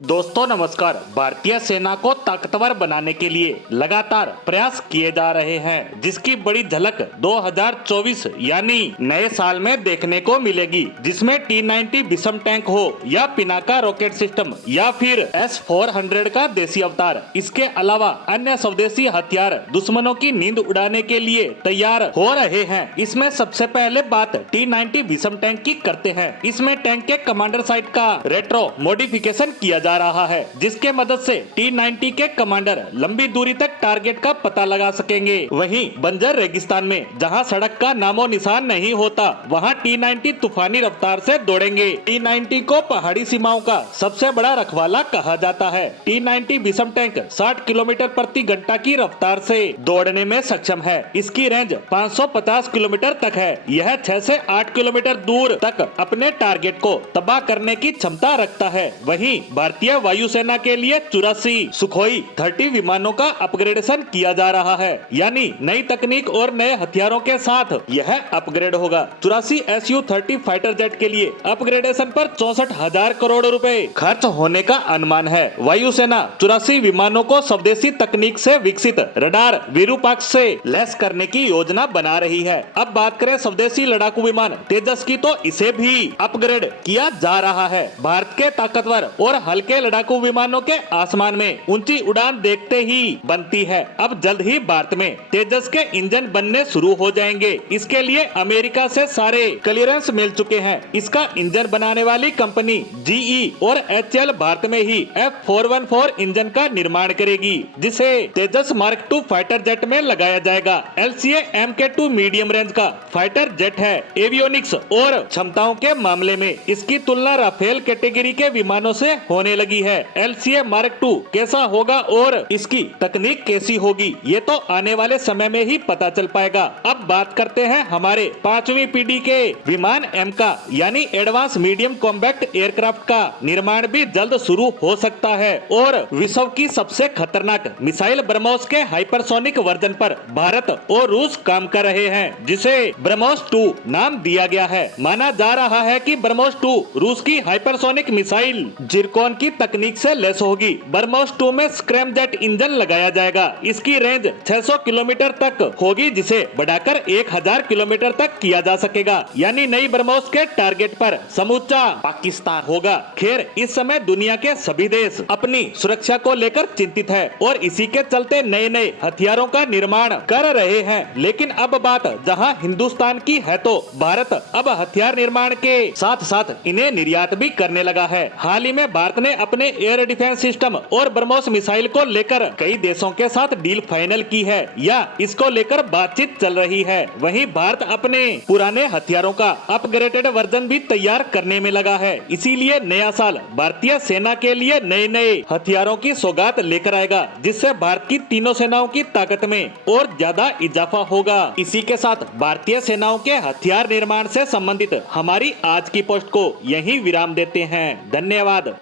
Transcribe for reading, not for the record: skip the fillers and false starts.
दोस्तों नमस्कार। भारतीय सेना को ताकतवर बनाने के लिए लगातार प्रयास किए जा रहे हैं, जिसकी बड़ी झलक 2024 यानी नए साल में देखने को मिलेगी, जिसमें T-90 विषम टैंक हो या पिनाका रॉकेट सिस्टम या फिर S-400 का देसी अवतार। इसके अलावा अन्य स्वदेशी हथियार दुश्मनों की नींद उड़ाने के लिए तैयार हो रहे हैं। इसमें सबसे पहले बात T-90 विषम टैंक की करते हैं। इसमें टैंक के कमांडर साइट का रेट्रो मॉडिफिकेशन किया जा रहा है, जिसके मदद से T-90 के कमांडर लंबी दूरी तक टारगेट का पता लगा सकेंगे। वहीं बंजर रेगिस्तान में जहां सड़क का नामो निशान नहीं होता, वहां T-90 तूफानी रफ्तार से दौड़ेंगे। T-90 को पहाड़ी सीमाओं का सबसे बड़ा रखवाला कहा जाता है। T-90 विषम टैंक 60 किलोमीटर प्रति घंटा की रफ्तार से दौड़ने में सक्षम है। इसकी रेंज 550 किलोमीटर तक है। यह 6 से 8 किलोमीटर दूर तक अपने टारगेट को तबाह करने की क्षमता रखता है। वहीं भारतीय वायुसेना के लिए 84 सुखोई 30 विमानों का अपग्रेडेशन किया जा रहा है, यानी नई तकनीक और नए हथियारों के साथ यह अपग्रेड होगा। 84 Su-30 फाइटर जेट के लिए अपग्रेडेशन पर 64,000 करोड़ रुपए खर्च होने का अनुमान है। वायुसेना 84 विमानों को स्वदेशी तकनीक से विकसित रडार विरूपाक्ष से लैस करने की योजना बना रही है। अब बात करें स्वदेशी लड़ाकू विमान तेजस की, तो इसे भी अपग्रेड किया जा रहा है। भारत के ताकतवर और हल्के लड़ाकू विमानों के आसमान में ऊंची उड़ान देखते ही बनती है। अब जल्द ही भारत में तेजस के इंजन बनने शुरू हो जाएंगे। इसके लिए अमेरिका से सारे क्लियरेंस मिल चुके हैं। इसका इंजन बनाने वाली कंपनी GE और HAL भारत में ही F414 इंजन का निर्माण करेगी, जिसे तेजस मार्क 2 फाइटर जेट में लगाया जाएगा। LCA Mk2 मीडियम रेंज का फाइटर जेट है। एवियोनिक्स और क्षमताओं के मामले में इसकी तुलना राफेल कैटेगरी के विमानों से होने लगी है। LCA मार्क 2 कैसा होगा और इसकी तकनीक कैसी होगी, ये तो आने वाले समय में ही पता चल पाएगा। अब बात करते हैं हमारे 5वीं पीढ़ी के विमान M का, यानी एडवांस मीडियम कॉम्बैक्ट एयरक्राफ्ट का निर्माण भी जल्द शुरू हो सकता है। और विश्व की सबसे खतरनाक मिसाइल ब्रह्मोस के हाइपरसोनिक वर्जन पर भारत और रूस काम कर रहे हैं, जिसे ब्रह्मोस 2 नाम दिया गया है। माना जा रहा है कि ब्रह्मोस 2 रूस की हाइपरसोनिक मिसाइल जिरकॉन की तकनीक से लैस होगी। ब्रह्मोस 2 में स्क्रैमजेट इंजन लगाया जाएगा। इसकी रेंज 600 किलोमीटर तक होगी, जिसे बढ़ाकर 1000 किलोमीटर तक किया जा सकेगा। यानी नई ब्रह्मोस के टारगेट पर समूचा पाकिस्तान होगा। खैर, इस समय दुनिया के सभी देश अपनी सुरक्षा को लेकर चिंतित है और इसी के चलते नए नए हथियारों का निर्माण कर रहे हैं। लेकिन अब बात जहां हिंदुस्तान की है, तो भारत अब हथियार निर्माण के साथ साथ इन्हें निर्यात भी करने लगा है। हाल ही में भारत ने अपने एयर डिफेंस सिस्टम और ब्रह्मोस मिसाइल को लेकर कई देशों के साथ डील फाइनल की है या इसको लेकर बातचीत चल रही है। वहीं भारत अपने पुराने हथियारों का अपग्रेडेड वर्जन भी तैयार करने में लगा है। इसीलिए नया साल भारतीय सेना के लिए नए नए हथियारों की सौगात लेकर आएगा, जिससे भारत की तीनों सेनाओं की ताकत में और ज्यादा इजाफा होगा। इसी के साथ भारतीय सेनाओं के हथियार निर्माण से संबंधित हमारी आज की पोस्ट को यहीं विराम देते हैं। धन्यवाद।